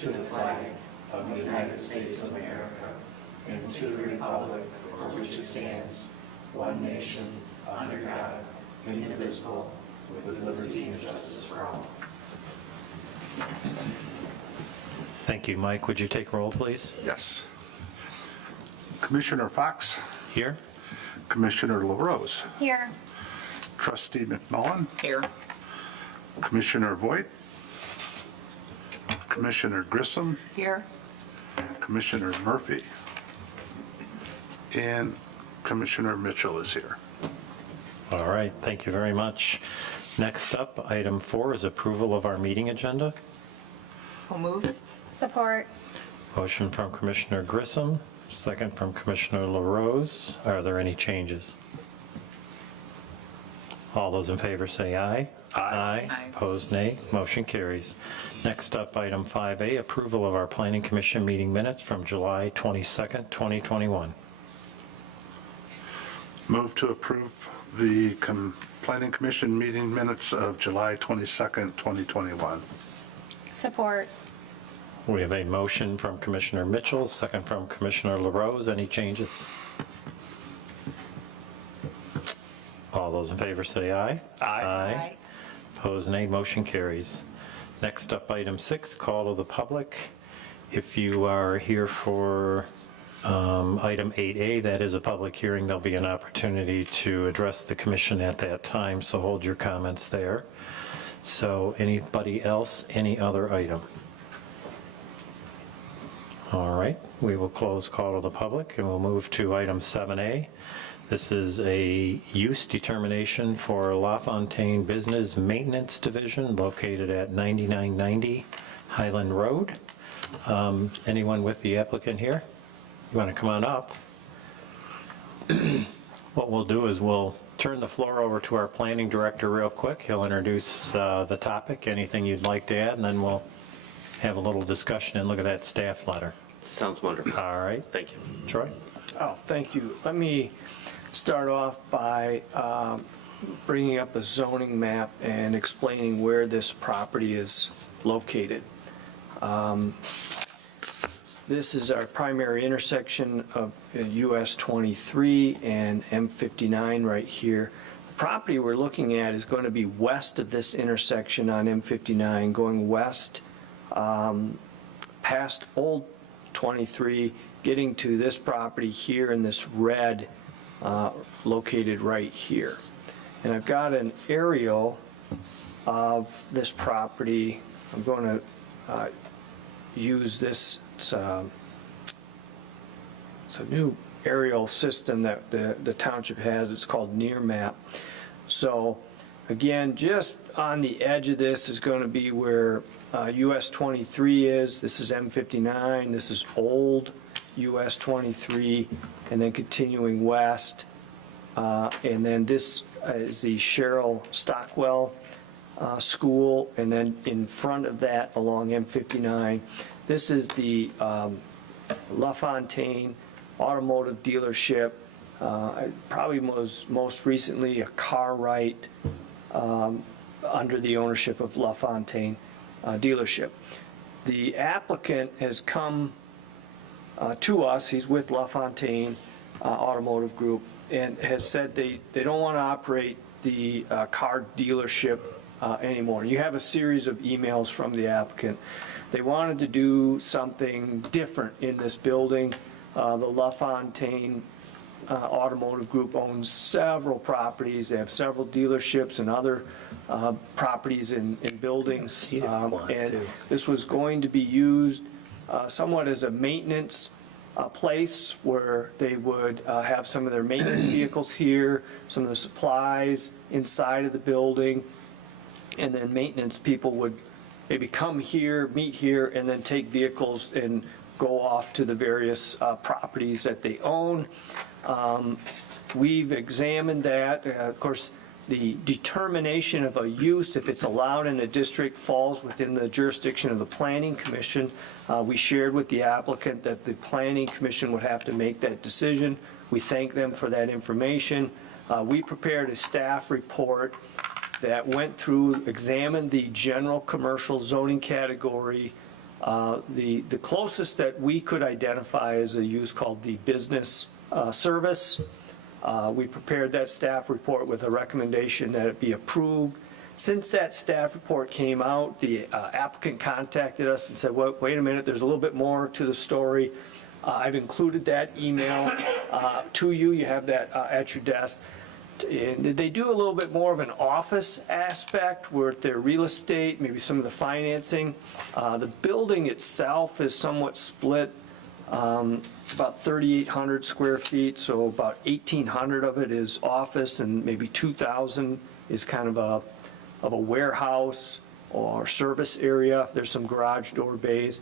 to the flag of the United States of America and to the republic for which it stands, one nation, under God, indivisible, with liberty and justice for all. Thank you. Mike, would you take roll, please? Yes. Commissioner Fox, Here? Commissioner LaRose, Here. Trustee McMullen, Here. Commissioner Voigt, Commissioner Grissom, Here. Commissioner Murphy, and Commissioner Mitchell is here. All right, thank you very much. Next up, item 4 is approval of our meeting agenda. So moved. Support. Motion from Commissioner Grissom, second from Commissioner LaRose. Are there any changes? All those in favor say aye. Aye. Aye. Opposed, nay. Motion carries. Next up, item 5A, approval of our Planning Commission meeting minutes from July 22nd, 2021. Move to approve the Planning Commission meeting minutes of July 22nd, 2021. Support. We have a motion from Commissioner Mitchell, second from Commissioner LaRose. Any changes? All those in favor say aye. Aye. Opposed, nay. Motion carries. Next up, item 6, call to the public. If you are here for item 8A, that is a public hearing, there'll be an opportunity to address the commission at that time, so hold your comments there. So anybody else, any other item? All right, we will close call to the public and we'll move to item 7A. This is a use determination for LaFontaine Business Maintenance Division located at 9990 Highland Road. Anyone with the applicant here? You want to come on up? What we'll do is we'll turn the floor over to our planning director real quick. He'll introduce the topic, anything you'd like to add, and then we'll have a little discussion and look at that staff letter. Sounds wonderful. All right, Thank you. Troy? Oh, thank you. Let me start off by bringing up a zoning map and explaining where this property is located. This is our primary intersection of US 23 and M59 right here. The property we're looking at is going to be west of this intersection on M59, going west past Old 23, getting to this property here in this red located right here. And I've got an aerial of this property. I'm going to use this. It's a new aerial system that the township has. It's called Nearmap. So again, just on the edge of this is going to be where US 23 is. This is M59. This is old US 23, and then continuing west. And then this is the Cheryl Stockwell School, and then in front of that along M59, this is the LaFontaine Automotive Dealership. Probably most recently a Cartwright under the ownership of LaFontaine dealership. The applicant has come to us. He's with LaFontaine Automotive Group and has said they don't want to operate the car dealership anymore. You have a series of emails from the applicant. They wanted to do something different in this building. The LaFontaine Automotive Group owns several properties. They have several dealerships and other properties in buildings. And this was going to be used somewhat as a maintenance place where they would have some of their maintenance vehicles here, some of the supplies inside of the building, and then maintenance people would maybe come here, meet here, and then take vehicles and go off to the various properties that they own. We've examined that. Of course, the determination of a use, if it's allowed in a district, falls within the jurisdiction of the Planning Commission. We shared with the applicant that the Planning Commission would have to make that decision. We thank them for that information. We prepared a staff report that went through, examined the general commercial zoning category, The closest that we could identify is a use called the business service. We prepared that staff report with a recommendation that it be approved. Since that staff report came out, the applicant contacted us and said, well, wait a minute, there's a little bit more to the story. I've included that email to you. You have that at your desk. And they do a little bit more of an office aspect with their real estate, maybe some of the financing. The building itself is somewhat split, about 3,800 square feet, so about 1,800 of it is office and maybe 2,000 is kind of a warehouse or service area. There's some garage door bays.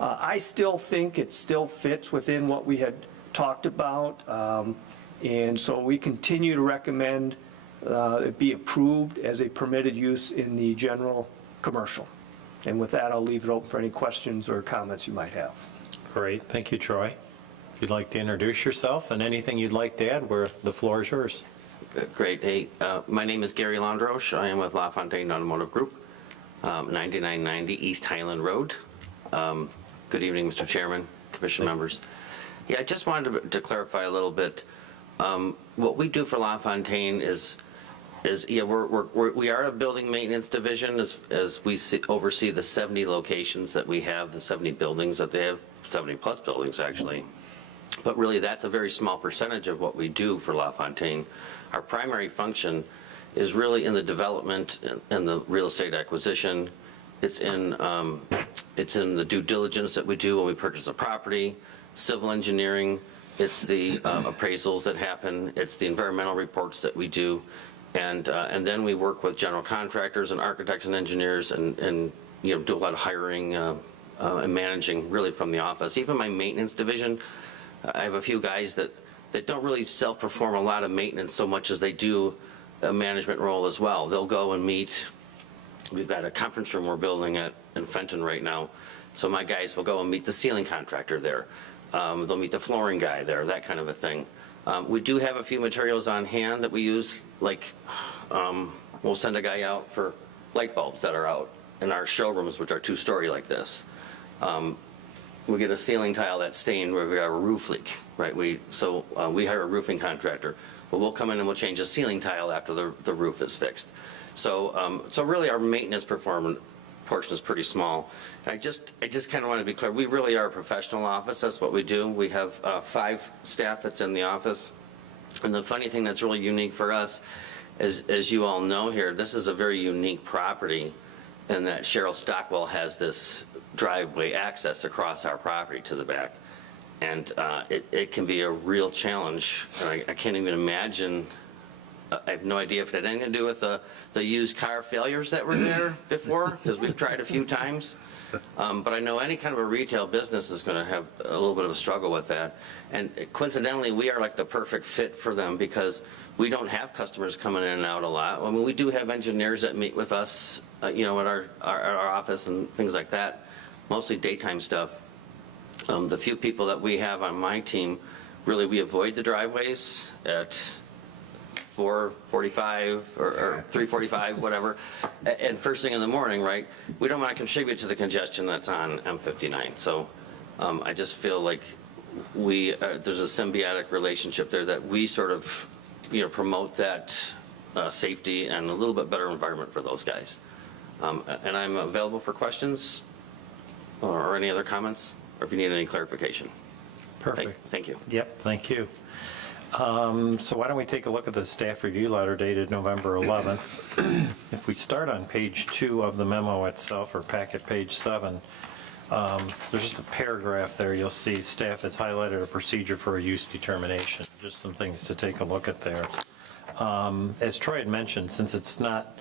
I still think it still fits within what we had talked about. And so we continue to recommend it be approved as a permitted use in the general commercial. And with that, I'll leave it open for any questions or comments you might have. Great, thank you, Troy. If you'd like to introduce yourself and anything you'd like to add, the floor is yours. Great. Hey, my name is Gary Landroche. I am with LaFontaine Automotive Group, 9990 East Highland Road. Good evening, Mr. Chairman, Commission members. Yeah, I just wanted to clarify a little bit. What we do for LaFontaine is yeah, we are a building maintenance division as we oversee the 70 locations that we have, the 70 buildings that they have, 70 plus buildings actually. But really, that's a very small percentage of what we do for LaFontaine. Our primary function is really in the development and the real estate acquisition. It's in the due diligence that we do when we purchase a property, civil engineering. It's the appraisals that happen. It's the environmental reports that we do, and then we work with general contractors and architects and engineers, and do a lot of hiring and managing really from the office. Even my maintenance division. I have a few guys that don't really self-perform a lot of maintenance so much as they do a management role as well. They'll go and meet. We've got a conference room we're building in Fenton right now, so my guys will go and meet the ceiling contractor there. They'll meet the flooring guy there, that kind of a thing. We do have a few materials on hand that we use, like we'll send a guy out for light bulbs that are out in our showrooms, which are two-story like this. We get a ceiling tile that's stained where we got a roof leak, right? We hire a roofing contractor, but we'll come in and we'll change a ceiling tile after the roof is fixed. So really our maintenance portion is pretty small. I just kind of want to be clear, we really are a professional office. That's what we do. We have 5 staff that's in the office. And the funny thing that's really unique for us is, as you all know here, this is a very unique property in that Cheryl Stockwell has this driveway access across our property to the back. And it can be a real challenge. I can't even imagine. I have no idea if it had anything to do with the used car failures that were there before, because we've tried a few times. But I know any kind of a retail business is going to have a little bit of a struggle with that. And coincidentally, we are like the perfect fit for them because we don't have customers coming in and out a lot. I mean, we do have engineers that meet with us, at our office and things like that, mostly daytime stuff. The few people that we have on my team, really, we avoid the driveways at 4:45 or 3:45, whatever, and first thing in the morning, right? We don't want to contribute to the congestion that's on M59. So I just feel like there's a symbiotic relationship there that we sort of, promote that safety and a little bit better environment for those guys. And I'm available for questions or any other comments, or if you need any clarification. Perfect. Thank you. Yep, thank you. So why don't we take a look at the staff review letter dated November 11th. If we start on page 2 of the memo itself, or packet page 7, there's just a paragraph there. You'll see staff has highlighted a procedure for a use determination. Just some things to take a look at there. As Troy had mentioned, since it's not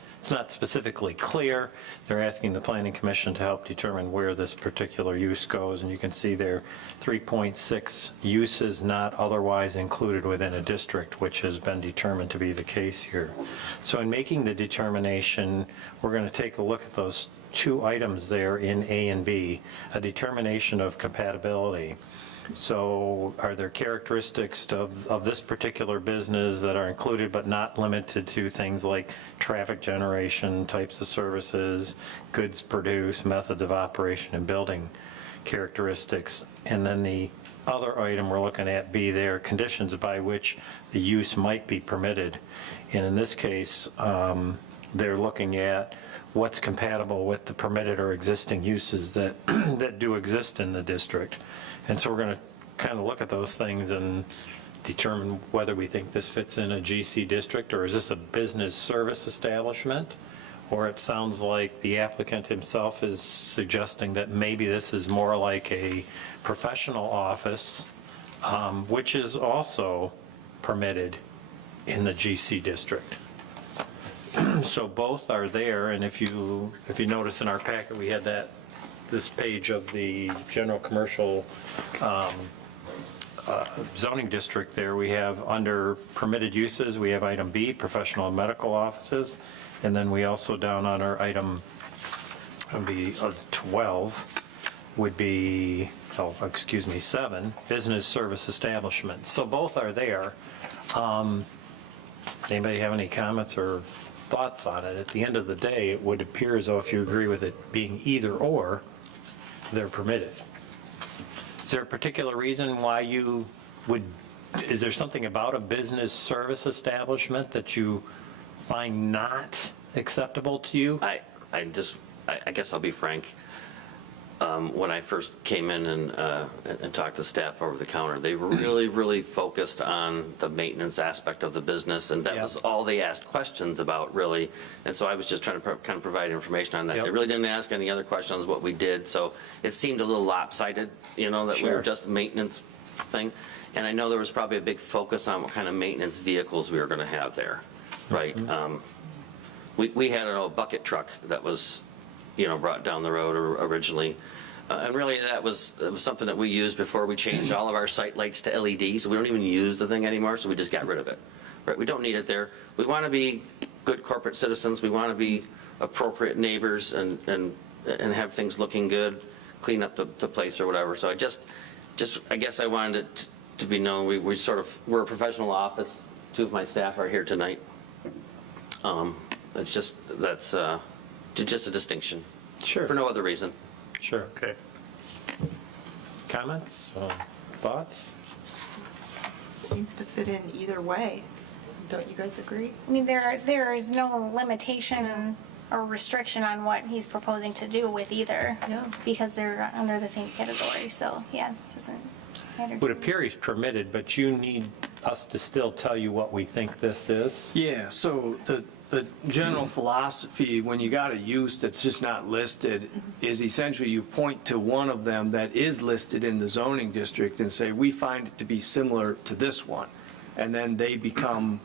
specifically clear, they're asking the Planning Commission to help determine where this particular use goes, and you can see there 3.6 uses not otherwise included within a district, which has been determined to be the case here. So in making the determination, we're going to take a look at those two items there in A and B, a determination of compatibility. So are there characteristics of this particular business that are included but not limited to things like traffic generation, types of services, goods produced, methods of operation, and building characteristics? And then the other item we're looking at, B there, conditions by which the use might be permitted. And in this case, they're looking at what's compatible with the permitted or existing uses that, that do exist in the district. And so we're going to kind of look at those things and determine whether we think this fits in a GC district, or is this a business service establishment? Or it sounds like the applicant himself is suggesting that maybe this is more like a professional office, which is also permitted in the GC district. So both are there, and if you notice in our packet, we had this page of the general commercial zoning district there. We have under permitted uses, we have item B, professional and medical offices, and then we also down on our item, would be 12, would be, 7, business service establishment. So both are there. Anybody have any comments or thoughts on it? At the end of the day, it would appear as though if you agree with it being either or, they're permitted. Is there a particular reason why you would, is there something about a business service establishment that you find not acceptable to you? I guess I'll be frank. When I first came in and talked to staff over the counter, they were really focused on the maintenance aspect of the business, and that Yep. was all they asked questions about, really. And so I was just trying to kind of provide information on that. Yep. They really didn't ask any other questions what we did, so it seemed a little lopsided, that we Sure. were just a maintenance thing. And I know there was probably a big focus on what kind of maintenance vehicles we were going to have there, right? We had an old bucket truck that was, brought down the road originally. And really, it was something that we used before we changed all of our site lights to LEDs. We don't even use the thing anymore, so we just got rid of it. Right? We don't need it there. We want to be good corporate citizens. We want to be appropriate neighbors and have things looking good, clean up the place or whatever. So I guess I wanted it to be known. We're a professional office. Two of my staff are here tonight. That's just a distinction. Sure. For no other reason. Sure. Okay. Comments, thoughts? Seems to fit in either way. Don't you guys agree? I mean, there is no limitation or restriction on what he's proposing to do with either. Yeah. Because they're under the same category, so, yeah, it doesn't matter. Would appear he's permitted, but you need us to still tell you what we think this is? Yeah, so the general philosophy, when you got a use that's just not listed, is essentially you point to one of them that is listed in the zoning district and say, we find it to be similar to this one. And then they become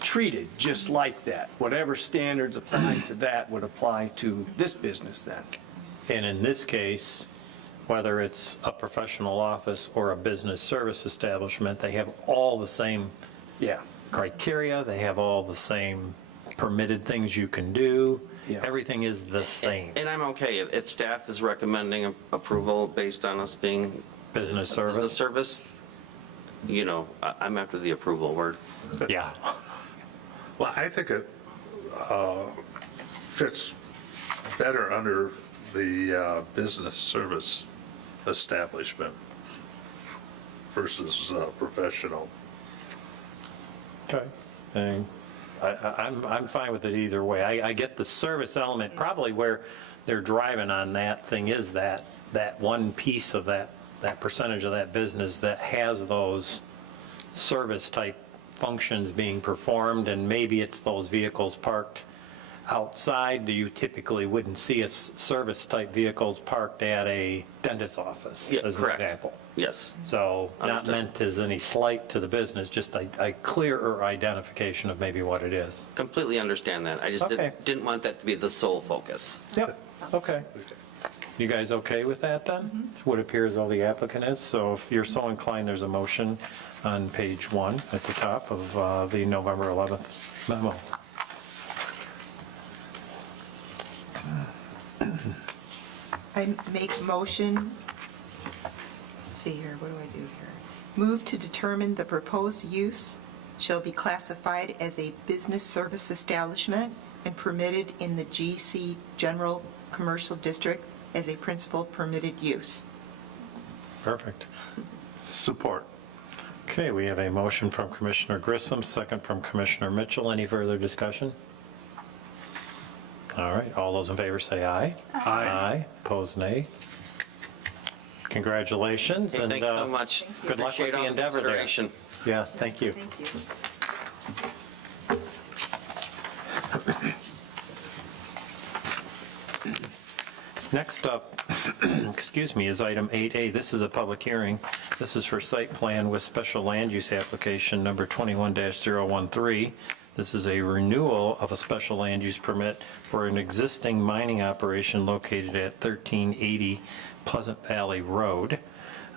treated just like that. Whatever standards apply to that would apply to this business then. And in this case, whether it's a professional office or a business service establishment, they have all the same Yeah. criteria, they have all the same permitted things you can do. Yeah. Everything is the same. And I'm okay if staff is recommending approval based on us being Business a service? business service, I'm after the approval word. Yeah. Well, I think it fits better under the business service establishment versus professional. Okay. And I'm fine with it either way. I get the service element, probably where they're driving on that thing is that one piece of that percentage of that business that has those service type functions being performed, and maybe it's those vehicles parked outside. You typically wouldn't see service type vehicles parked at a dentist's office, Yeah, as an correct. example. Yes. So not Understood. meant as any slight to the business, just a clearer identification of maybe what it is. Completely understand that. I just Okay. didn't want that to be the sole focus. Yep, okay. You guys okay with that then? What appears all the applicant is. So if you're so inclined, there's a motion on page 1 at the top of the November 11th memo. I make motion, let's see here, what do I do here? Move to determine the proposed use shall be classified as a business service establishment and permitted in the GC General Commercial District as a principal permitted use. Perfect. Support. Okay, we have a motion from Commissioner Grissom, second from Commissioner Mitchell. Any further discussion? All right, all those in favor say aye. Aye. Opposed, nay. Congratulations. Hey, and, thanks so much. Good luck with Appreciate the all endeavor there. consideration. Yeah, thank you. Thank you. Next up, excuse me, is item 8A. This is a public hearing. This is for site plan with special land use application number 21-013. This is a renewal of a special land use permit for an existing mining operation located at 1380 Pleasant Valley Road.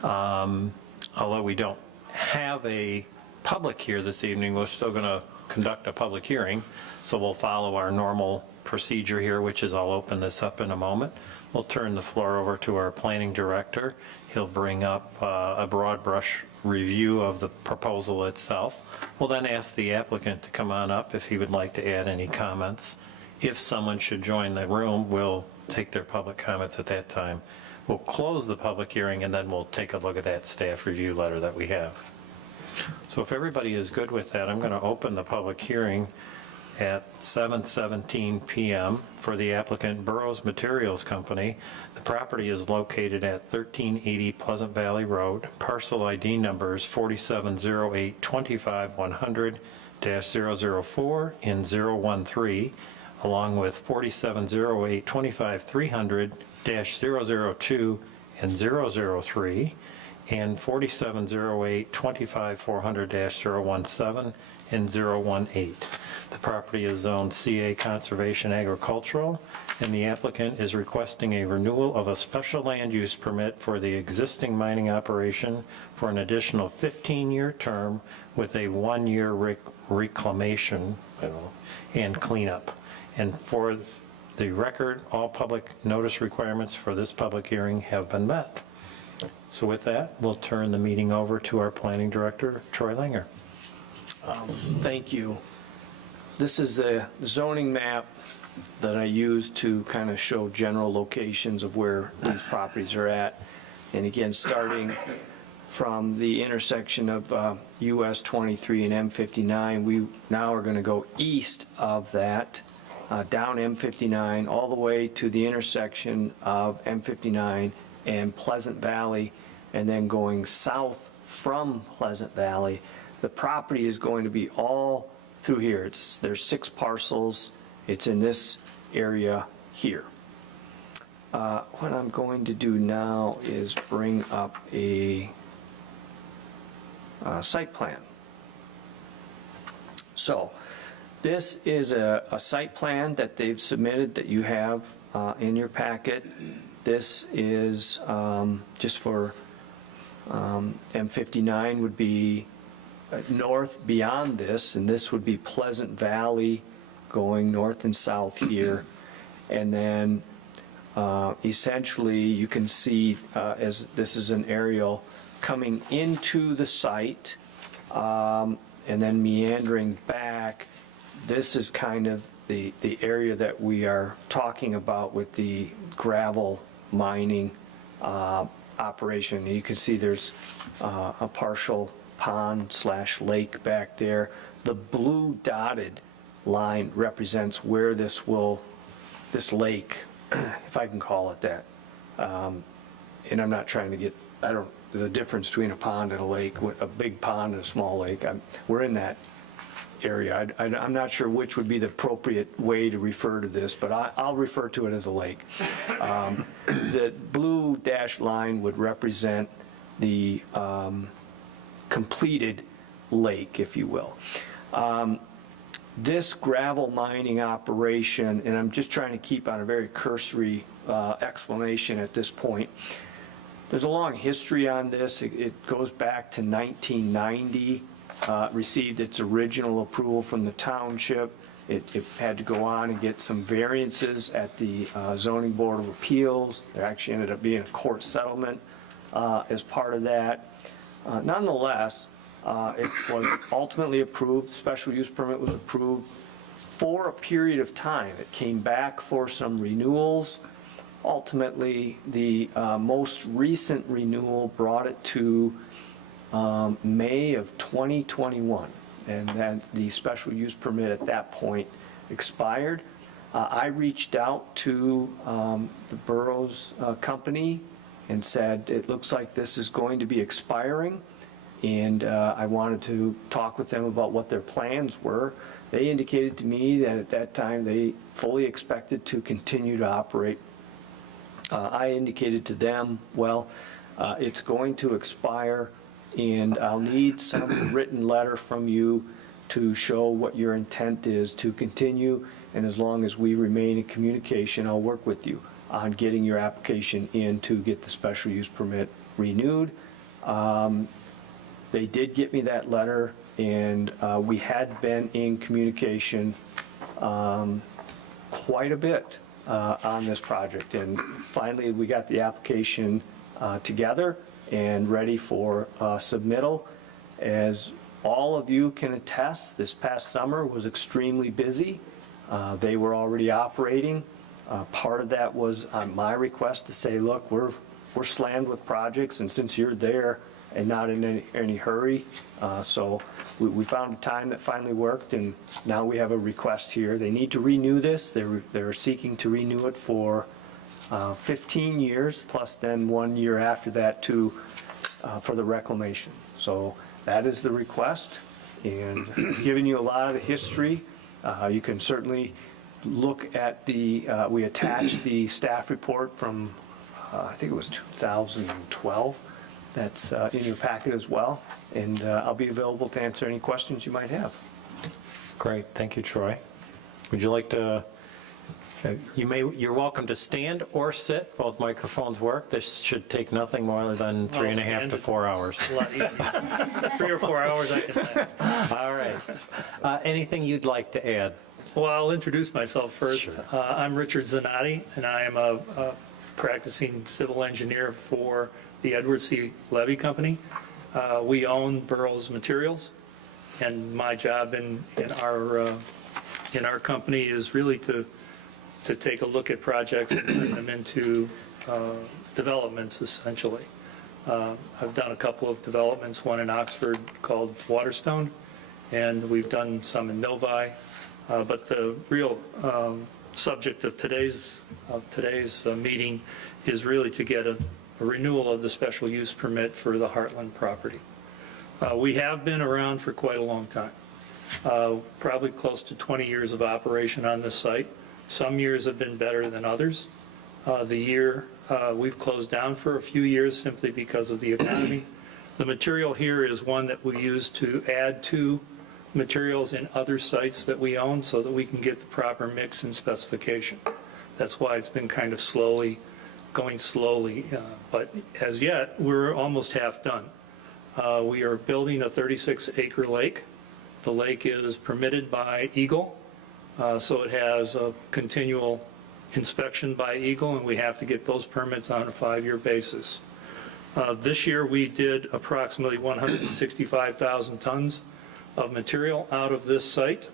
Although we don't have a public here this evening, we're still going to conduct a public hearing. So we'll follow our normal procedure here, which is I'll open this up in a moment. We'll turn the floor over to our planning director. He'll bring up a broad brush review of the proposal itself. We'll then ask the applicant to come on up if he would like to add any comments. If someone should join the room, we'll take their public comments at that time. We'll close the public hearing and then we'll take a look at that staff review letter that we have. So if everybody is good with that, I'm going to open the public hearing at 7:17 p.m. for the applicant Burroughs Materials Company. The property is located at 1380 Pleasant Valley Road. Parcel ID number is 4708-25100-004 in 013, along with 4708-25300-002 in 003, and 4708-25400-017 in 018. The property is zoned CA Conservation Agricultural, and the applicant is requesting a renewal of a special land use permit for the existing mining operation for an additional 15-year term with a 1-year reclamation and cleanup. And for the record, all public notice requirements for this public hearing have been met. So with that, we'll turn the meeting over to our planning director, Troy Langer. Thank you. This is the zoning map that I use to kind of show general locations of where these properties are at. And again, starting from the intersection of US 23 and M59, we now are going to go east of that, down M59, all the way to the intersection of M59 and Pleasant Valley, and then going south from Pleasant Valley. The property is going to be all through here. There's 6 parcels. It's in this area here. What I'm going to do now is bring up a site plan. So this is a site plan that they've submitted that you have in your packet. This is just for M59 would be north beyond this, and this would be Pleasant Valley going north and south here. And then essentially you can see as this is an aerial coming into the site and then meandering back. This is kind of the area that we are talking about with the gravel mining operation. You can see there's a partial pond/lake back there. The blue dotted line represents where this lake, if I can call it that, and I'm not trying to get, the difference between a pond and a lake, a big pond and a small lake, we're in that area. I'm not sure which would be the appropriate way to refer to this, but I'll refer to it as a lake. The blue dashed line would represent the completed lake, if you will. This gravel mining operation, and I'm just trying to keep on a very cursory explanation at this point. There's a long history on this. It goes back to 1990. Received its original approval from the township. It had to go on and get some variances at the zoning board of appeals. There actually ended up being a court settlement as part of that. Nonetheless, it was ultimately approved, special use permit was approved for a period of time. It came back for some renewals. Ultimately, the most recent renewal brought it to May of 2021, and then the special use permit at that point expired. I reached out to the borough's company and said, it looks like this is going to be expiring, and I wanted to talk with them about what their plans were. They indicated to me that at that time they fully expected to continue to operate. I indicated to them, well, it's going to expire, and I'll need some written letter from you to show what your intent is to continue, and as long as we remain in communication, I'll work with you on getting your application in to get the special use permit renewed. They did get me that letter, and we had been in communication quite a bit on this project, and finally we got the application together and ready for submittal. As all of you can attest, this past summer was extremely busy. They were already operating. Part of that was on my request to say, look, we're slammed with projects, and since you're there and not in any hurry, so we found a time that finally worked, and now we have a request here. They need to renew this. They're seeking to renew it for 15 years, plus then 1 year after that for the reclamation. So that is the request, and giving you a lot of the history. You can certainly look at we attached the staff report from, I think it was 2012. That's in your packet as well, and I'll be available to answer any questions you might have. Great, thank you, Troy. Would you like to, you're welcome to stand or sit, both microphones work. This should take nothing more than 3.5 to 4 hours. A lot easier. 3 or 4 hours I can last. All right. Anything you'd like to add? Well, I'll introduce myself first. Sure. I'm Richard Zanotti, and I am a practicing civil engineer for the Edward C. Levy Company. We own Burroughs Materials, and my job in our company is really to take a look at projects and turn them into developments, essentially. I've done a couple of developments, one in Oxford called Waterstone, and we've done some in Novi. But the real subject of today's meeting is really to get a renewal of the special use permit for the Heartland property. We have been around for quite a long time, probably close to 20 years of operation on this site. Some years have been better than others. The year we've closed down for a few years simply because of the economy. The material here is one that we use to add to materials in other sites that we own so that we can get the proper mix and specification. That's why it's been kind of going slowly, but as yet, we're almost half done. We are building a 36-acre lake. The lake is permitted by Eagle, so it has a continual inspection by Eagle, and we have to get those permits on a 5-year basis. This year, we did approximately 165,000 tons of material out of this site.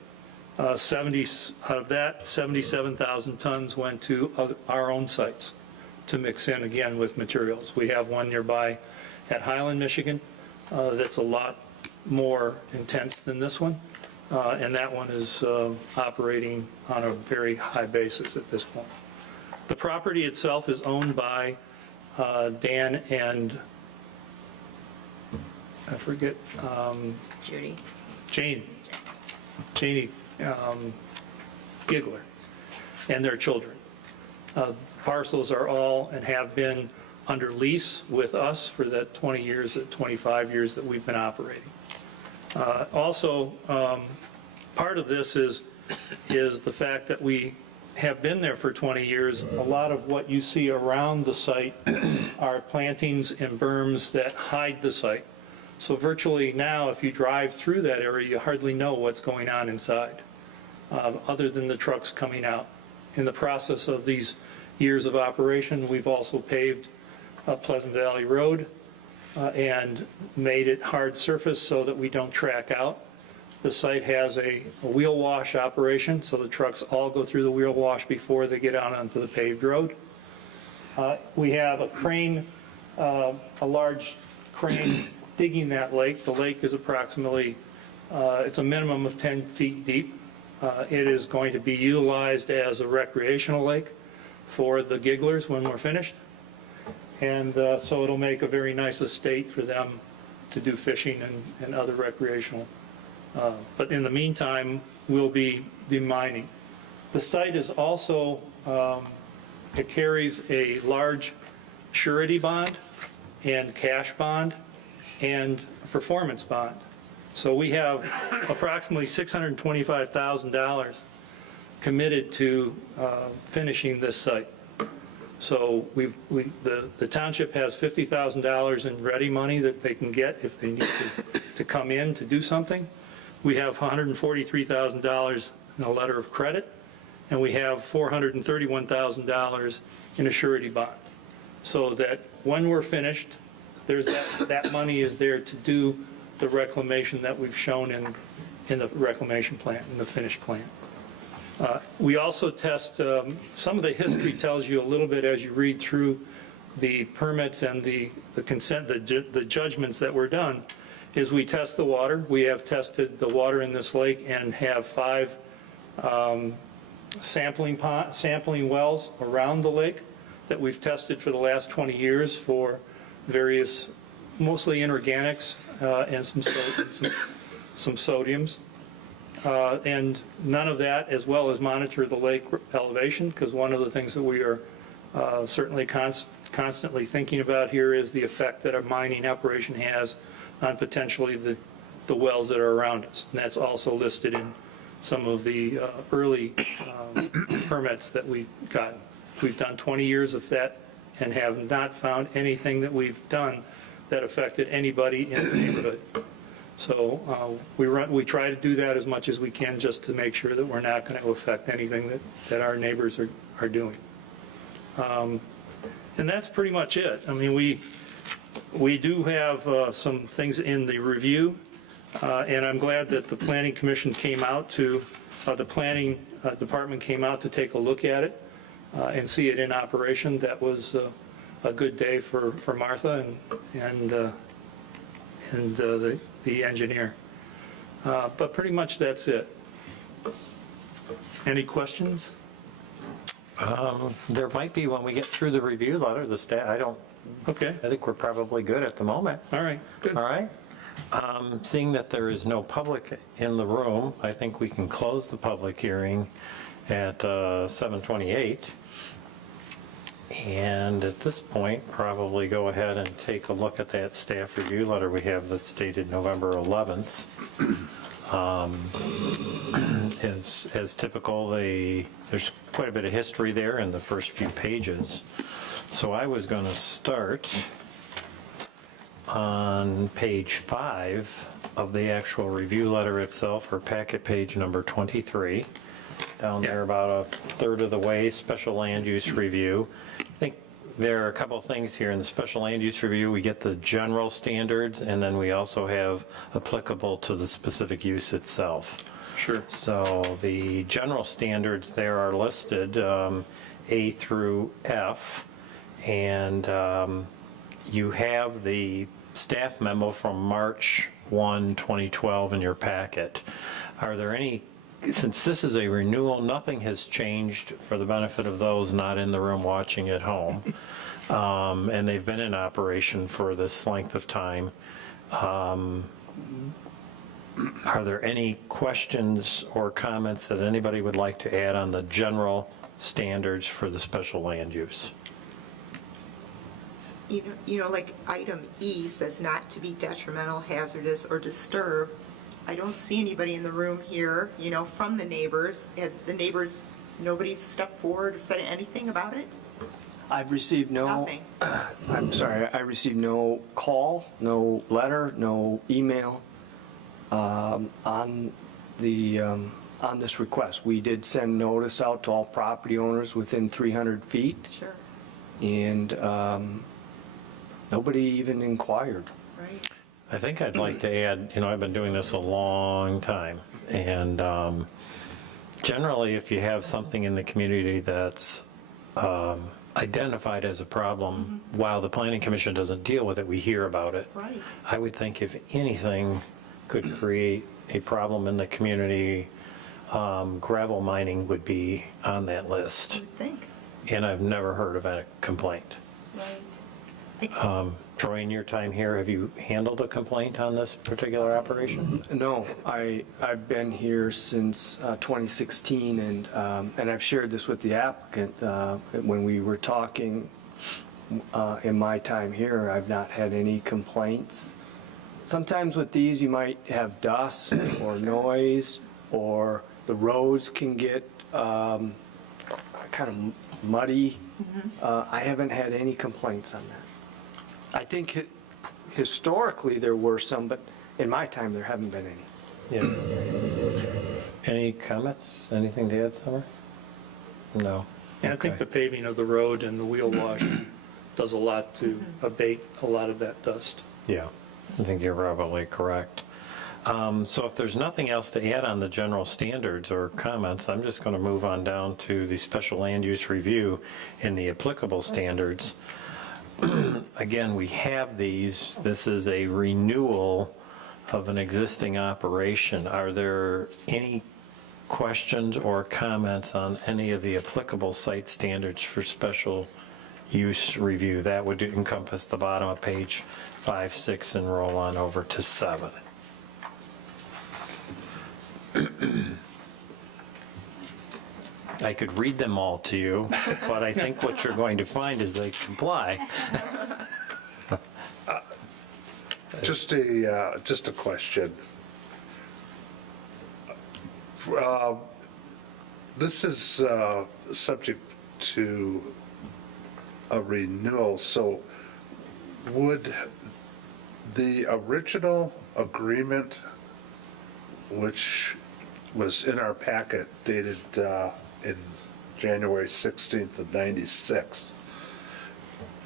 Out of that, 77,000 tons went to our own sites to mix in again with materials. We have one nearby at Highland, Michigan, that's a lot more intense than this one, and that one is operating on a very high basis at this point. The property itself is owned by Dan and I forget. Janie Giggler and their children. Parcels are all and have been under lease with us for that 20 years, 25 years that we've been operating. Also, part of this is the fact that we have been there for 20 years. A lot of what you see around the site are plantings and berms that hide the site. So virtually now, if you drive through that area, you hardly know what's going on inside. other than the trucks coming out. In the process of these years of operation, we've also paved Pleasant Valley Road and made it hard surface so that we don't track out. The site has a wheel wash operation, so the trucks all go through the wheel wash before they get out onto the paved road. We have a crane, a large crane digging that lake. The lake is approximately, it's a minimum of 10 feet deep. It is going to be utilized as a recreational lake for the gigglers when we're finished. And so it'll make a very nice estate for them to do fishing and other recreational. But in the meantime, we'll be mining. The site is also, it carries a large surety bond and cash bond and performance bond. So we have approximately $625,000 committed to finishing this site. So the township has $50,000 in ready money that they can get if they need to come in to do something. We have $143,000 in a letter of credit, and we have $431,000 in a surety bond. So that when we're finished, there's that money is there to do the reclamation that we've shown in the reclamation plan, in the finished plan. We also test, some of the history tells you a little bit as you read through the permits and the consent, the judgments that were done, is we test the water. We have tested the water in this lake and have 5 sampling wells around the lake that we've tested for the last 20 years for various, mostly inorganics and some sodiums. And none of that, as well as monitor the lake elevation, because one of the things that we are certainly constantly thinking about here is the effect that a mining operation has on potentially the wells that are around us. And that's also listed in some of the early permits that we've gotten. We've done 20 years of that and have not found anything that we've done that affected anybody in the neighborhood. So we try to do that as much as we can just to make sure that we're not going to affect anything that our neighbors are doing. And that's pretty much it. I mean, we do have some things in the review, and I'm glad that the Planning Commission came out to, the Planning Department came out to take a look at it and see it in operation. That was a good day for Martha and the engineer. But pretty much that's it. Any questions? There might be when we get through the review letter, the staff, Okay, I think we're probably good at the moment. all right, good. All right. Seeing that there is no public in the room, I think we can close the public hearing at 7:28. And at this point, probably go ahead and take a look at that staff review letter we have that's dated November 11th. As typical, there's quite a bit of history there in the first few pages. So I was going to start on page 5 of the actual review letter itself, or packet page number 23. Down there about a third of the way, special land use review. I think there are a couple of things here in the special land use review. We get the general standards, and then we also have applicable to the specific use itself. Sure. So the general standards there are listed, A through F, and you have the staff memo from March 1, 2012 in your packet. Are there any, since this is a renewal, nothing has changed for the benefit of those not in the room watching at home, and they've been in operation for this length of time. Are there any questions or comments that anybody would like to add on the general standards for the special land use? You know, like item E says not to be detrimental, hazardous, or disturb. I don't see anybody in the room here, from the neighbors. The neighbors, nobody stepped forward or said anything about it? I've received Nothing. I'm sorry, I received no call, no letter, no email on the on this request. We did send notice out to all property owners within 300 feet, Sure, and nobody even inquired. right. I think I'd like to add, I've been doing this a long time, and generally, if you have something in the community that's identified as a problem, while the planning commission doesn't deal with it, we hear about it. Right. I would think if anything could create a problem in the community, gravel mining would be on that I list, would think, and I've never heard of a complaint. right. Troy, in your time here, have you handled a complaint on this particular operation? No, I've been here since 2016, and I've shared this with the applicant. When we were talking in my time here, I've not had any complaints. Sometimes with these, you might have dust or noise, or the roads can get kind of muddy. I haven't had any complaints on that. I think historically there were some, but in my time, there haven't been any. Yeah. Any comments? Anything to add, Summer? No. And I think the paving of the road and the wheel wash does a lot to abate a lot of that dust. Yeah, I think you're probably correct. So if there's nothing else to add on the general standards or comments, I'm just going to move on down to the special land use review and the applicable standards. Again, we have these. This is a renewal of an existing operation. Are there any questions or comments on any of the applicable site standards for special use review? That would encompass the bottom of page 5, 6, and roll on over to 7. I could read them all to you, but I think what you're going to find is they comply. Just a question. This is subject to a renewal, so would the original agreement, which was in our packet dated in January 16th of '96,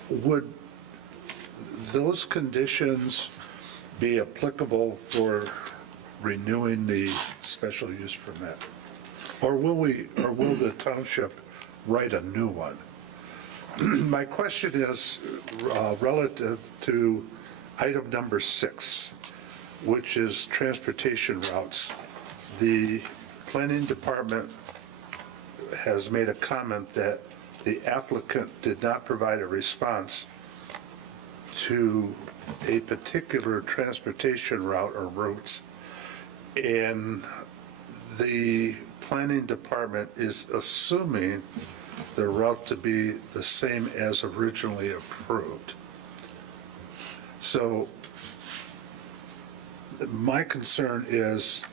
would those conditions be applicable for renewing the special use permit? Or will the township write a new one? My question is relative to item number 6, which is transportation routes. The planning department has made a comment that the applicant did not provide a response to a particular transportation route or routes, and the planning department is assuming the route to be the same as originally approved. So my concern is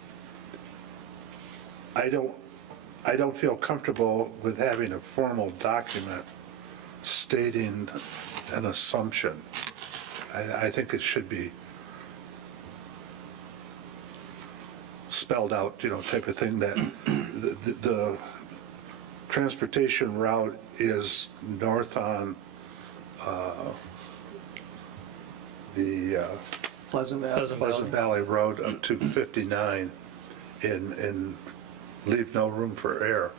I don't feel comfortable with having a formal document stating an assumption. I think it should be spelled out, type of thing, that the transportation route is north on the Pleasant Valley. Pleasant Valley Road up to 59 and leave no room for error.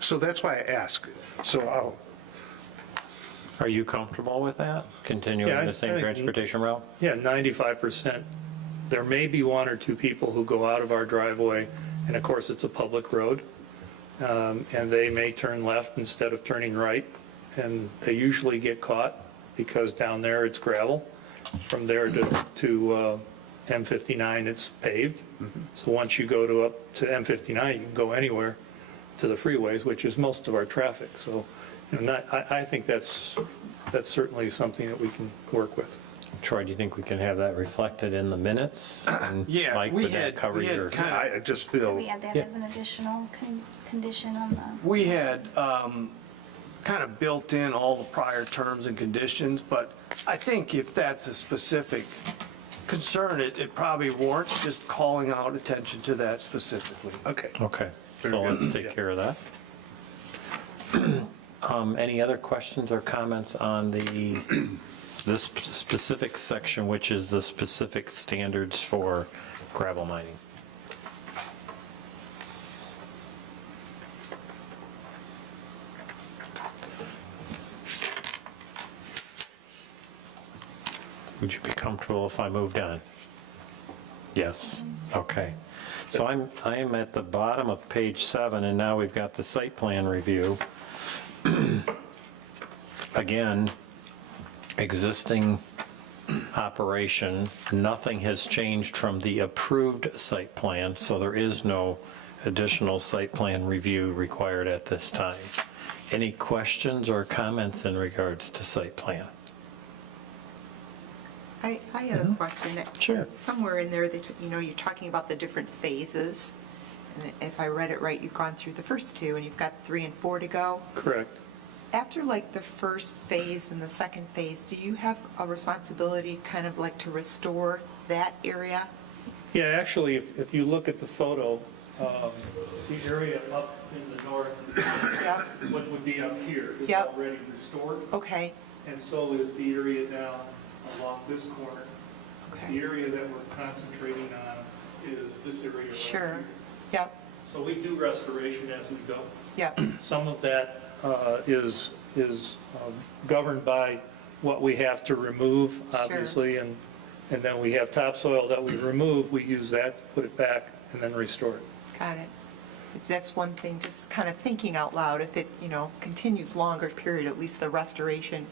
So that's why I ask. So Are you comfortable with that? Continuing Yeah, the I same think- transportation route? Yeah, 95%. There may be 1 or 2 people who go out of our driveway, and of course, it's a public road, and they may turn left instead of turning right, and they usually get caught because down there it's gravel. From there to M59, it's paved. So once you go up to M59, you can go anywhere to the freeways, which is most of our traffic. So I think that's certainly something that we can work with. Troy, do you think we can have that reflected in the minutes? And Yeah, Mike, we would that had- cover we had your? kind I just feel, We add that Yeah. as an additional condition on the, We had kind of built in all the prior terms and conditions, but I think if that's a specific concern, it probably warrants just calling out attention to that specifically. Okay. Okay, Very so good. let's take Yeah. care of that. Any other questions or comments on this specific section, which is the specific standards for gravel mining? Would you be comfortable if I moved on? Yes, okay. So I am at the bottom of page 7, and now we've got the site plan review. Again, existing operation, nothing has changed from the approved site plan, so there is no additional site plan review required at this time. Any questions or comments in regards to site plan? I had a question. Sure. Somewhere in there, that you're talking about the different phases. And if I read it right, you've gone through the first 2, and you've got 3 and 4 to go. Correct. After like the first phase and the second phase, do you have a responsibility kind of like to restore that area? Yeah, actually, if you look at the photo, the area up in the north, Yep. what would be up here is Yep. already restored, Okay, and so is the area down along this corner. The okay. area that we're concentrating on is this area right Sure. here. Yep, So we do restoration as we go. yep, Some of that is governed by what we have to remove, obviously, and then we have topsoil that we remove, we use that, put it back, and then restore it. got it. That's one thing, just kind of thinking out loud. If it, continues longer period, at least the restoration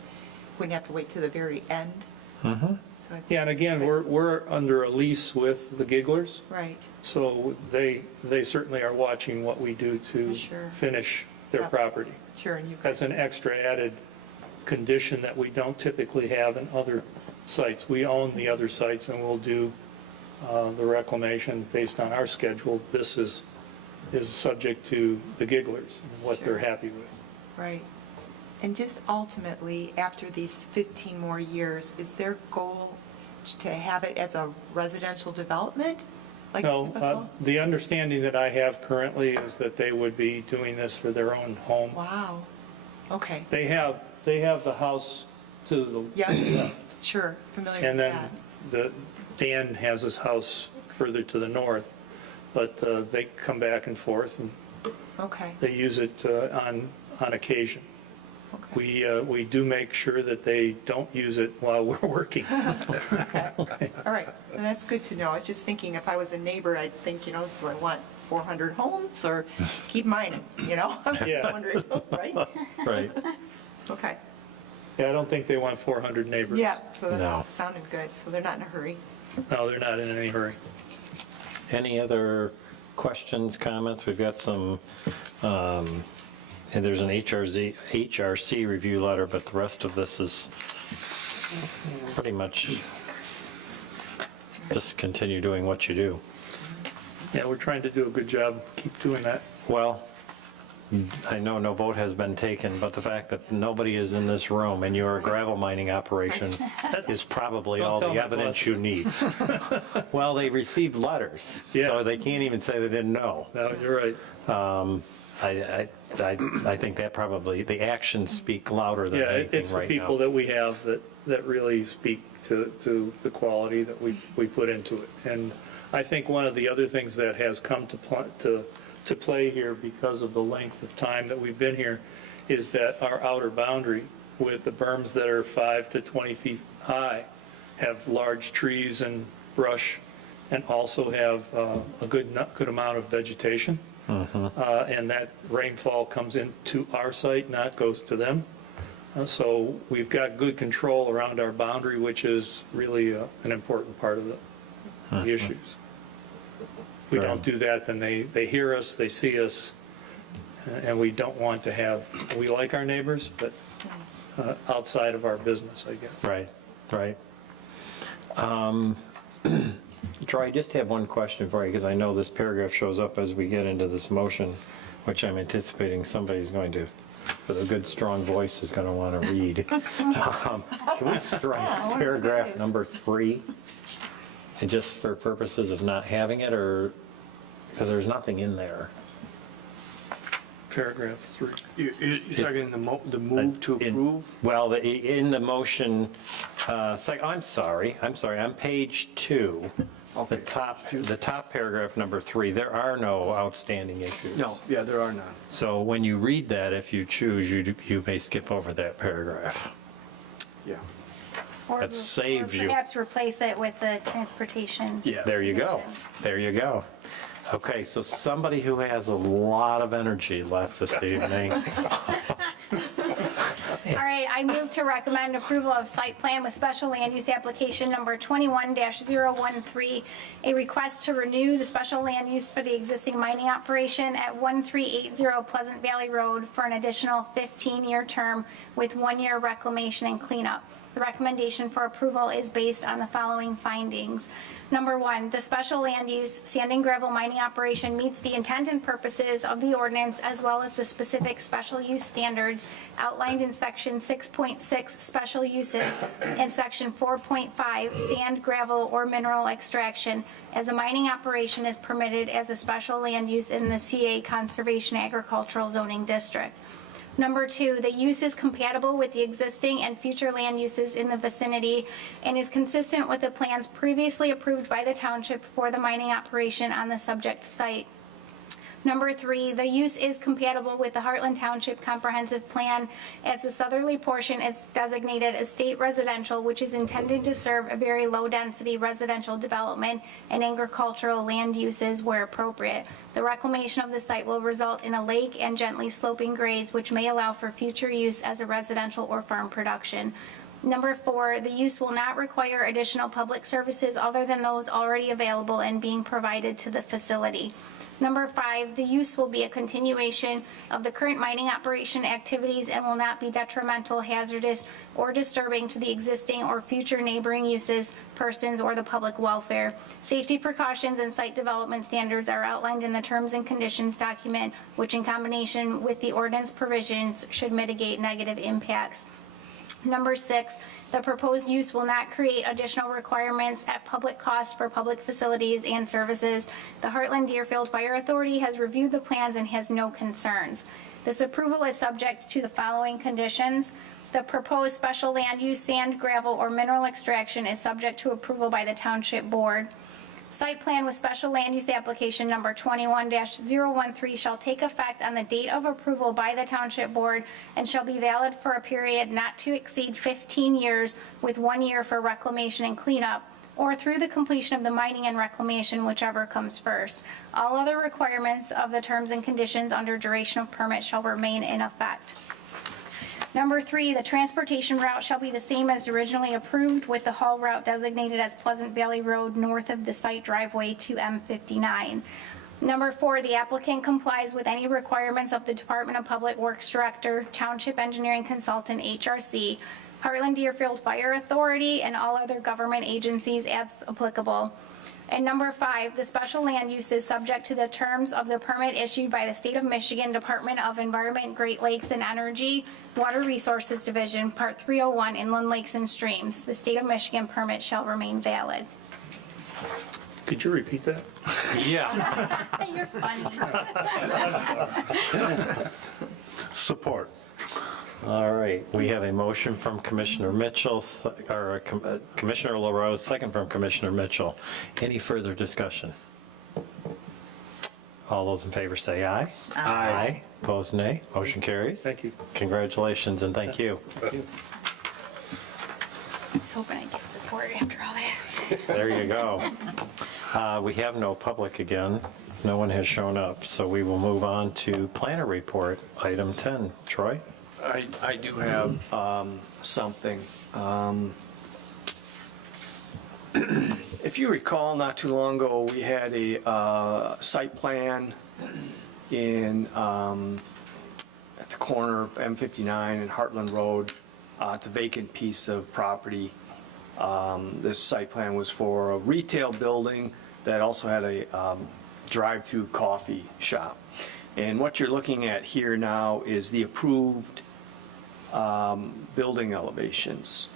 wouldn't have to wait to the very end. Mm-hmm. So I- Yeah, and again, we're under a lease with the Gigglers, Right, so they certainly are watching what we do to Sure. finish their Yeah. property. sure, and you That's an extra added condition that we don't typically have in other sites. We own the other sites, and we'll do the reclamation based on our schedule. This is subject to the Gigglers, and what they're Sure. happy with. Right. And just ultimately, after these 15 more years, is their goal to have it as a residential development? Like No, typical? the understanding that I have currently is that they would be doing this for their own home. Wow. Okay. They have the house to the Yeah, left, sure, familiar and with then that. Dan has his house further to the north, but they come back and forth, and Okay, they use it on occasion. okay. We do make sure that they don't use it while we're working. All right, well, that's good to know. I was just thinking, if I was a neighbor, I'd think, do I want 400 homes or keep mining, I'm just Yeah. wondering, right? Right. Okay. Yeah, I don't think they want 400 neighbors. Yeah, so No. that sounded good, so they're not in a hurry. No, they're not in any hurry. Any other questions, comments? We've got some, and there's an HRC review letter, but the rest of this is pretty much just continue doing what you do. Yeah, we're trying to do a good job, keep doing that. Well, I know no vote has been taken, but the fact that nobody is in this room and you're a gravel mining operation is probably Don't all tell the my evidence boss. you need. Well, they received letters, Yeah. so they can't even say they didn't know. No, you're right. I think that probably, the actions speak louder than Yeah, anything it's the right people now. that we have that really speak to the quality that we put into it. And I think one of the other things that has come to play here because of the length of time that we've been here is that our outer boundary with the berms that are 5 to 20 feet high have large trees and brush and also have a good amount of vegetation. And that rainfall comes into our site, not goes to them. So we've got good control around our boundary, which is really an important part of the issues. If we don't do that, then they hear us, they see us, and we don't want to have, we like our neighbors, but outside of our business, I guess. Right, right. Troy, I just have one question for you, because I know this paragraph shows up as we get into this motion, which I'm anticipating somebody's going to, with a good, strong voice, is going to want to read. Can we strike paragraph number 3? And just for purposes of not having it, or, because there's nothing in there. Paragraph 3. You're talking the move to In- approve? Well, in the motion, I'm sorry, on page 2, the top paragraph number 3, there are no outstanding issues. No, yeah, there are none. So when you read that, if you choose, you may skip over that paragraph. Yeah. Or That saves you. Perhaps replace it with the transportation. Yeah. There you go. Commission. There you go. Okay, so somebody who has a lot of energy left this evening. All right, I move to recommend approval of site plan with special land use application number 21-013, a request to renew the special land use for the existing mining operation at 1380 Pleasant Valley Road for an additional 15-year term with 1-year reclamation and cleanup. The recommendation for approval is based on the following findings. Number 1, the special land use sand and gravel mining operation meets the intent and purposes of the ordinance as well as the specific special use standards outlined in section 6.6 special uses and section 4.5 sand, gravel, or mineral extraction as a mining operation is permitted as a special land use in the CA Conservation Agricultural Zoning District. Number 2, the use is compatible with the existing and future land uses in the vicinity and is consistent with the plans previously approved by the township for the mining operation on the subject site. Number 3, the use is compatible with the Heartland Township Comprehensive Plan as the southerly portion is designated as state residential, which is intended to serve a very low-density residential development and agricultural land uses where appropriate. The reclamation of the site will result in a lake and gently sloping grades, which may allow for future use as a residential or farm production. Number 4, the use will not require additional public services other than those already available and being provided to the facility. Number 5, the use will be a continuation of the current mining operation activities and will not be detrimental, hazardous, or disturbing to the existing or future neighboring uses, persons, or the public welfare. Safety precautions and site development standards are outlined in the terms and conditions document, which in combination with the ordinance provisions should mitigate negative impacts. Number 6, the proposed use will not create additional requirements at public cost for public facilities and services. The Heartland Deerfield Fire Authority has reviewed the plans and has no concerns. This approval is subject to the following conditions. The proposed special land use sand, gravel, or mineral extraction is subject to approval by the Township Board. Site plan with special land use application number 21-013 shall take effect on the date of approval by the Township Board and shall be valid for a period not to exceed 15 years with 1 year for reclamation and cleanup, or through the completion of the mining and reclamation, whichever comes first. All other requirements of the terms and conditions under duration of permit shall remain in effect. Number 3, the transportation route shall be the same as originally approved, with the haul route designated as Pleasant Valley Road north of the site driveway to M59. Number 4, the applicant complies with any requirements of the Department of Public Works Director, Township Engineering Consultant, HRC, Heartland Deerfield Fire Authority, and all other government agencies as applicable. And number 5, the special land use is subject to the terms of the permit issued by the State of Michigan Department of Environment, Great Lakes and Energy, Water Resources Division, Part 301, Inland Lakes and Streams. The State of Michigan permit shall remain valid. Could you repeat that? Yeah. You're funny. Support. All right, we have a motion from Commissioner Mitchell, or Commissioner LaRose, second from Commissioner Mitchell. Any further discussion? All those in favor say aye. Aye. Opposed, nay. Motion carries. Thank you. Congratulations and thank you. I was hoping I'd get support after all that. There you go. We have no public again. No one has shown up, so we will move on to planner report, item 10. Troy? I do have something. If you recall, not too long ago, we had a site plan in at the corner of M59 and Heartland Road. It's a vacant piece of property. This site plan was for a retail building that also had a drive-through coffee shop. And what you're looking at here now is the approved building elevations.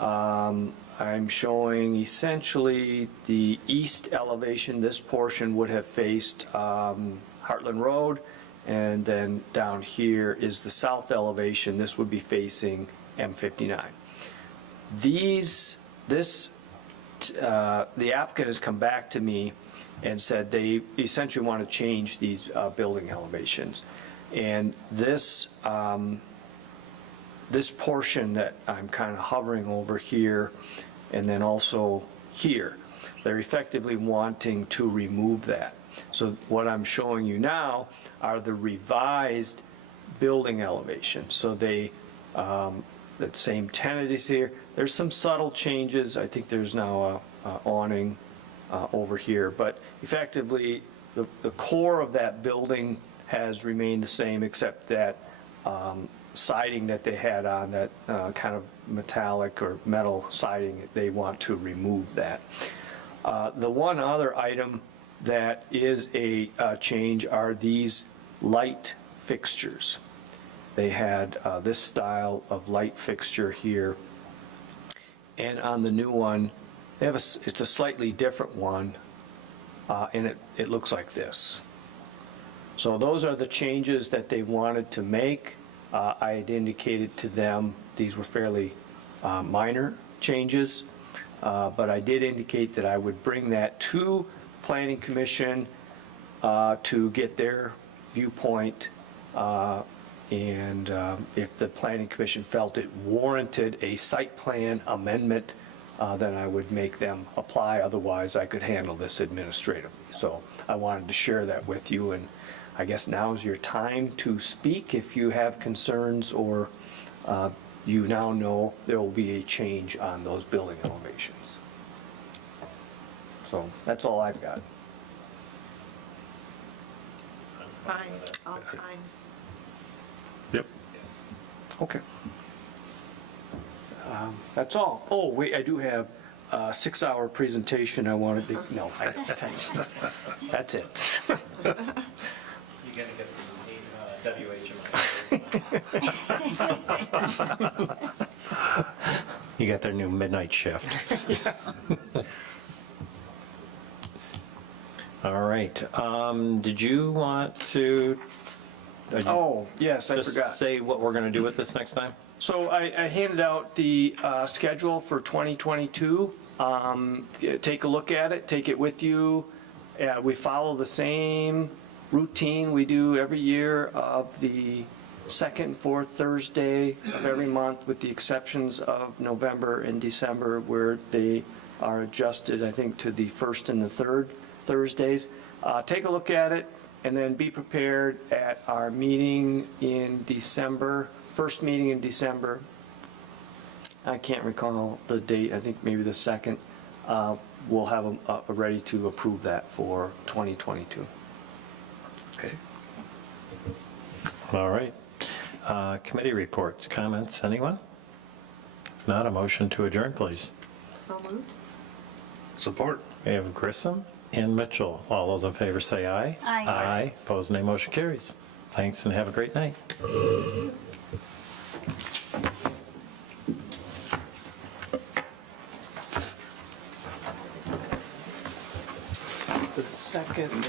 I'm showing essentially the east elevation. This portion would have faced Heartland Road, and then down here is the south elevation. This would be facing M59. The applicant has come back to me and said they essentially want to change these building elevations. And this portion that I'm kind of hovering over here, and then also here, they're effectively wanting to remove that. So what I'm showing you now are the revised building elevations. So they, that same tenant is here. There's some subtle changes. I think there's now a awning over here, but effectively the core of that building has remained the same, except that siding that they had on, that kind of metallic or metal siding, they want to remove that. The one other item that is a change are these light fixtures. They had this style of light fixture here, and on the new one, they have it's a slightly different one, and it looks like this. So those are the changes that they wanted to make. I had indicated to them these were fairly minor changes, but I did indicate that I would bring that to Planning Commission to get their viewpoint, and if the Planning Commission felt it warranted a site plan amendment, then I would make them apply. Otherwise, I could handle this administratively. So I wanted to share that with you, and I guess now's your time to speak if you have concerns, or you now know there will be a change on those building elevations. So that's all I've got. Fine, all fine. Yep. Okay. That's all. Oh, wait, I do have a 6-hour presentation I wanted to, no, that's it. You're going to get some WHMI. You got their new midnight shift. All right. Did you want to Oh, yes, I just forgot. say what we're going to do with this next time? So I handed out the schedule for 2022. Take a look at it, take it with you. We follow the same routine we do every year of the second and fourth Thursday of every month, with the exceptions of November and December, where they are adjusted, I think, to the first and the third Thursdays. Take a look at it, and then be prepared at our meeting in December, first meeting in December. I can't recall the date, I think maybe the second. We'll have them ready to approve that for 2022. Okay. All right. Committee reports, comments, anyone? If not, a motion to adjourn, please. So moved? Support. We have Grissom and Mitchell. All those in favor say aye. Aye. Aye. Opposed, nay. Motion carries. Thanks and have a great night. The second